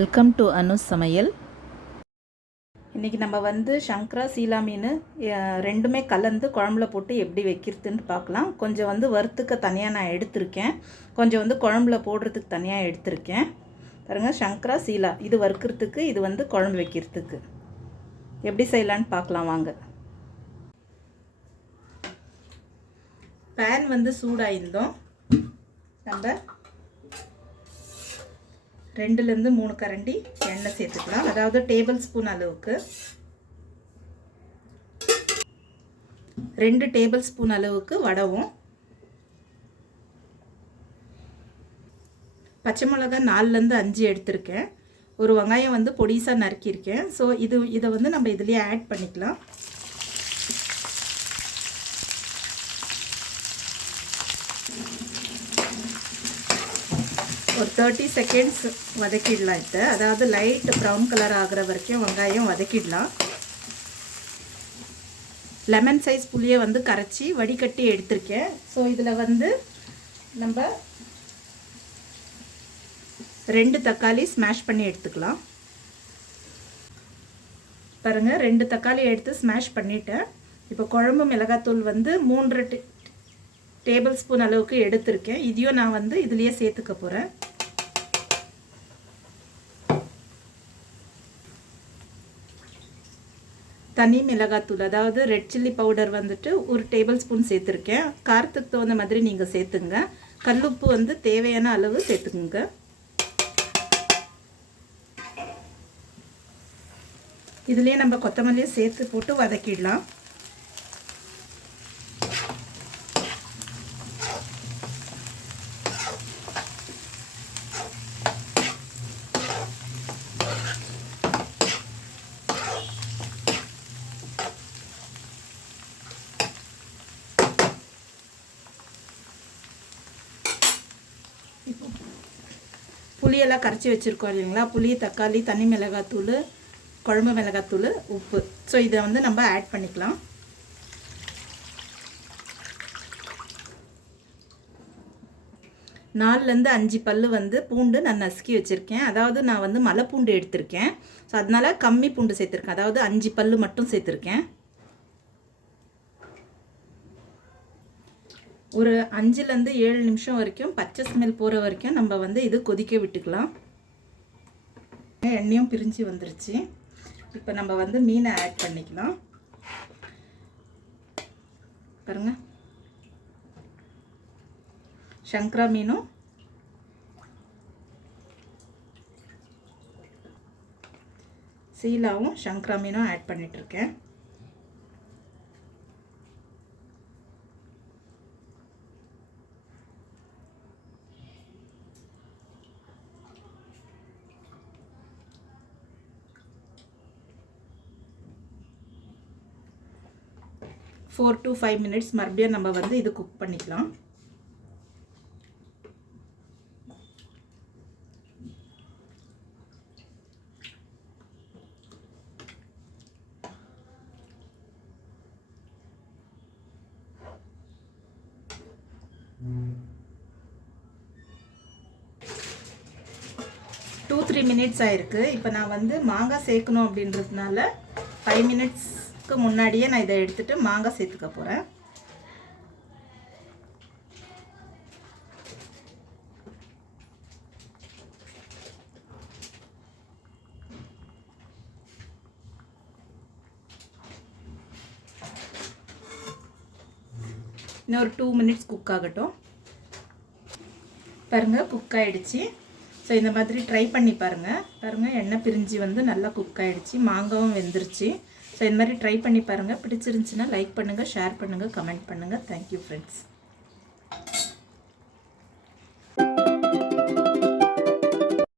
Welcome to அனு சமையல். இன்றைக்கி நம்ம வந்து சங்கரா சீலா மீன் ரெண்டுமே கலந்து குழம்புல போட்டு எப்படி வைக்கிறதுன்னு பார்க்கலாம். கொஞ்சம் வந்து வறுத்துக்க தனியாக நான் எடுத்திருக்கேன், கொஞ்சம் வந்து குழம்புல போடுறதுக்கு தனியாக எடுத்திருக்கேன். பாருங்கள், சங்கரா சீலா இது வறுக்கிறதுக்கு, இது வந்து குழம்பு வைக்கிறதுக்கு எப்படி செய்யலான்னு பார்க்கலாம் வாங்க. பேன் வந்து சூடாயிருந்தோம். நம்ம 2லேருந்து 3 கரண்டி எண்ணெய் சேர்த்துக்கலாம், அதாவது டேபிள் ஸ்பூன் அளவுக்கு. 2 டேபிள் ஸ்பூன் அளவுக்கு வடவும், பச்சை மிளகா 4லேருந்து 5 எடுத்திருக்கேன். ஒரு வெங்காயம் வந்து பொடிசாக நறுக்கியிருக்கேன். ஸோ இதை வந்து நம்ம இதுலேயே ஆட் பண்ணிக்கலாம். ஒரு 30 செகண்ட்ஸ் வதக்கிடலாம். இப்போ அதாவது லைட் ப்ரௌன் கலர் ஆகிற வரைக்கும் வெங்காயம் வதக்கிடலாம். லெமன் சைஸ் புளியை வந்து கரைச்சி வடிகட்டி எடுத்திருக்கேன். ஸோ இதில் வந்து நம்ம 2 தக்காளி ஸ்மாஷ் பண்ணி எடுத்துக்கலாம். பாருங்கள், 2 தக்காளி எடுத்து ஸ்மாஷ் பண்ணிவிட்டேன். இப்போ குழம்பு மிளகாத்தூள் வந்து 3 டேபிள் ஸ்பூன் அளவுக்கு எடுத்திருக்கேன். இதையும் நான் வந்து இதுலேயே சேர்த்துக்க போகிறேன். தனி மிளகாத்தூள், அதாவது ரெட் சில்லி பவுடர் வந்துட்டு 1 டேபிள் ஸ்பூன் சேர்த்துருக்கேன். காரத்துக்கு தகுந்த மாதிரி நீங்கள் சேர்த்துங்க. கல்லுப்பு வந்து தேவையான அளவு சேர்த்துக்குங்க. இதுலேயே நம்ம கொத்தமல்லியை சேர்த்து போட்டு வதக்கிடலாம். புளியெல்லாம் கரைச்சி வச்சுருக்கோம் இல்லைங்களா, புளி, தக்காளி, தனி மிளகாத்தூள், குழம்பு மிளகாத்தூள், உப்பு. ஸோ இதை வந்து நம்ம ஆட் பண்ணிக்கலாம். நாலுலேருந்து 5 பல் வந்து பூண்டு நான் நசுக்கி வச்சுருக்கேன். அதாவது நான் வந்து மலை பூண்டு எடுத்திருக்கேன். ஸோ அதனால் கம்மி பூண்டு சேர்த்துருக்கேன், அதாவது 5 பல் மட்டும் சேர்த்துருக்கேன். ஒரு 5லேருந்து 7 நிமிஷம் வரைக்கும் பச்சை ஸ்மெல் போகிற வரைக்கும் நம்ம வந்து இது கொதிக்க விட்டுக்கலாம். எண்ணெயும் பிரிஞ்சு வந்துருச்சு. இப்போ நம்ம வந்து மீனை ஆட் பண்ணிக்கலாம். பாருங்க, சங்கரா மீனும் சீலாவும் சங்கரா மீனும் ஆட் பண்ணிட்டுருக்கேன். $4 to 5 minutes மறுபடியும் நம்ம வந்து இது குக் பண்ணிக்கலாம். டூ 3 minutes ஆயிருக்கு. இப்போ நான் வந்து மாங்காய் சேர்க்கணும் அப்படின்றதுனால 5 minutesக்கு முன்னாடியே நான் இதை எடுத்துட்டு மாங்காய் சேர்த்துக்க போகிறேன். இன்னும் ஒரு 2 minutes குக் ஆகட்டும். பாருங்கள், குக் ஆகிடுச்சு. ஸோ இந்த மாதிரி ட்ரை பண்ணி பாருங்கள். பாருங்கள், எண்ணெய் பிரிஞ்சு வந்து நல்லா குக் ஆகிடுச்சு, மாங்காவும் வெந்துருச்சு. ஸோ இந்த மாதிரி ட்ரை பண்ணி பாருங்கள். பிடிச்சிருந்துச்சின்னா லைக் பண்ணுங்கள், ஷேர் பண்ணுங்கள், கமெண்ட் பண்ணுங்கள். Thank you friends.